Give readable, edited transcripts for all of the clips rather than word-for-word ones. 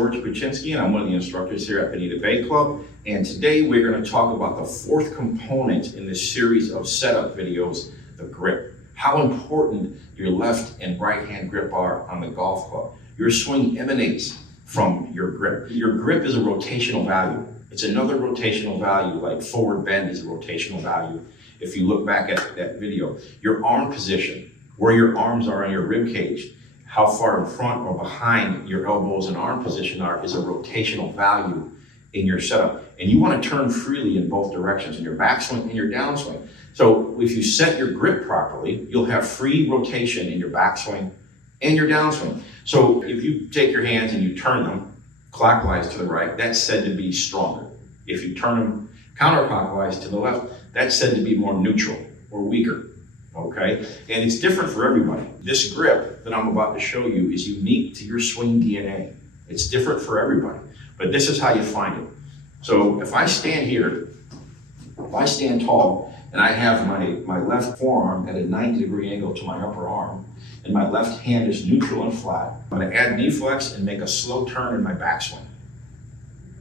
George Puchinsky, and I'm one of the instructors here at Bonita Bay Club. And today we're going to talk about the fourth component in this series of setup videos, the grip. How important your left and right hand grip are on the golf club. Your swing emanates from your grip. Your grip is a rotational value. It's another rotational value, like forward bend is a rotational value. If you look back at that video, your arm position, where your arms are on your rib cage, how far in front or behind your elbows and arm position are, is a rotational value in your setup. And you want to turn freely in both directions, in your backswing and your downswing. So if you set your grip properly, you'll have free rotation in your backswing and your downswing. So if you take your hands and you turn them clockwise to the right, that's said to be stronger. If you turn them counterclockwise to the left, that's said to be more neutral or weaker. Okay, and it's different for everybody. This grip that I'm about to show you is unique to your swing DNA. It's different for everybody, but this is how you find it. So if I stand here, if I stand tall and I have my left forearm at a 90-degree angle to my upper arm, and my left hand is neutral and flat, I'm going to add knee flex and make a slow turn in my backswing.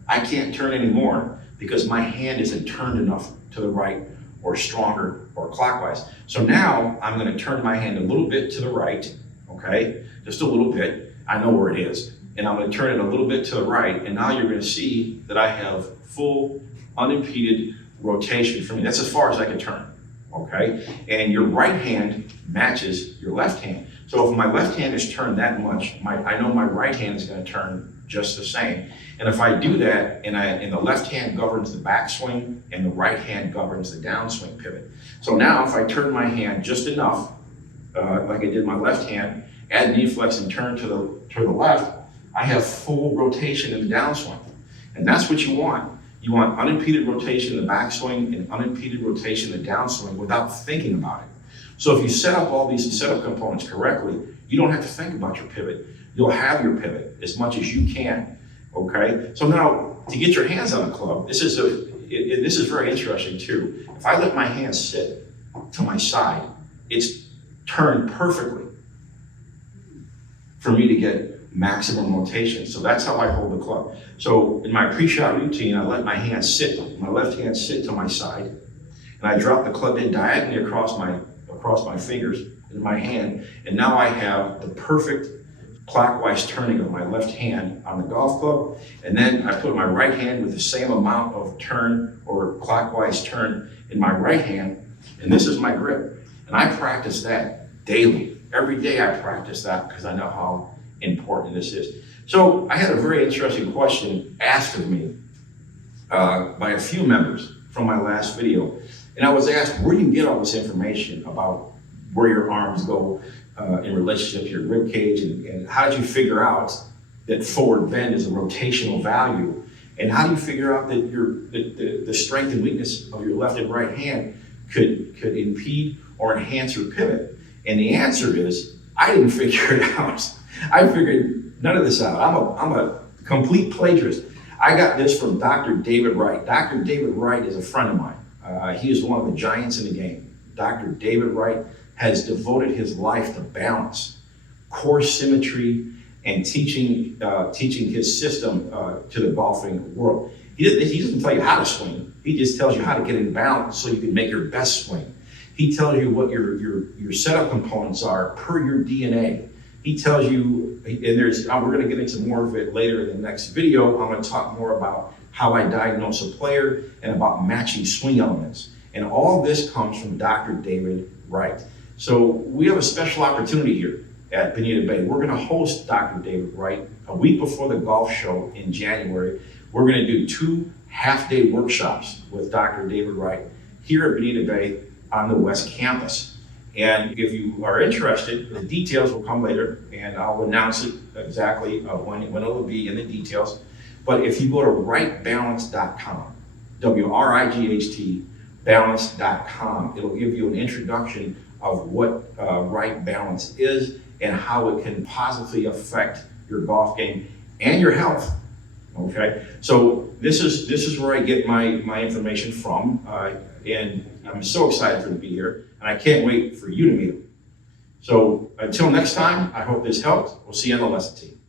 I can't turn anymore because my hand isn't turned enough to the right or stronger or clockwise. So now I'm going to turn my hand a little bit to the right, okay? Just a little bit. I know where it is. And I'm going to turn it a little bit to the right. And now you're going to see that I have full unimpeded rotation for me. That's as far as I can turn, okay? And your right hand matches your left hand. So if my left hand is turned that much, I know my right hand is going to turn just the same. And if I do that, and the left hand governs the backswing and the right hand governs the downswing pivot. So now if I turn my hand just enough, like I did my left hand, add knee flex and turn to the left, I have full rotation in the downswing. And that's what you want. You want unimpeded rotation in the backswing and unimpeded rotation in the downswing without thinking about it. So if you set up all these setup components correctly, you don't have to think about your pivot. You'll have your pivot as much as you can, okay? So now, to get your hands on the club, this is very interesting too. If I let my hands sit to my side, it's turned perfectly for me to get maximum rotation. So that's how I hold the club. So in my pre-shot routine, I let my hands sit, my left hand sit to my side, and I drop the club in diagonally across my fingers in my hand, and now I have the perfect clockwise turning of my left hand on the golf club, and then I put my right hand with the same amount of turn or clockwise turn in my right hand, and this is my grip. And I practice that daily. Every day I practice that because I know how important this is. So I had a very interesting question asked of me by a few members from my last video, and I was asked, where do you get all this information about where your arms go in relationship to your rib cage, and how did you figure out that forward bend is a rotational value, and how do you figure out that the strength and weakness of your left and right hand could impede or enhance your pivot? And the answer is, I didn't figure it out. I figured none of this out. I'm a complete plagiarist. I got this from Dr. David Wright. Dr. David Wright is a friend of mine. He is one of the giants in the game. Dr. David Wright has devoted his life to balance, core symmetry, and teaching his system to the golfing world. He doesn't tell you how to swing. He just tells you how to get in balance so you can make your best swing. He tells you what your setup components are per your DNA. He tells you, and we're going to get into more of it later in the next video. I'm going to talk more about how I diagnose a player and about matching swing elements. And all this comes from Dr. David Wright. So we have a special opportunity here at Bonita Bay. We're going to host Dr. David Wright a week before the golf show in January. We're going to do 2 half-day workshops with Dr. David Wright here at Bonita Bay on the West Campus. And if you are interested, the details will come later, and I'll announce it exactly when it will be in the details. But if you go to rightbalance.com, WRIGHT, balance.com, it'll give you an introduction of what right balance is and how it can positively affect your golf game and your health. Okay, so this is where I get my information from, and I'm so excited for to be here, and I can't wait for you to meet him. So until next time, I hope this helped. We'll see you on the lesson team.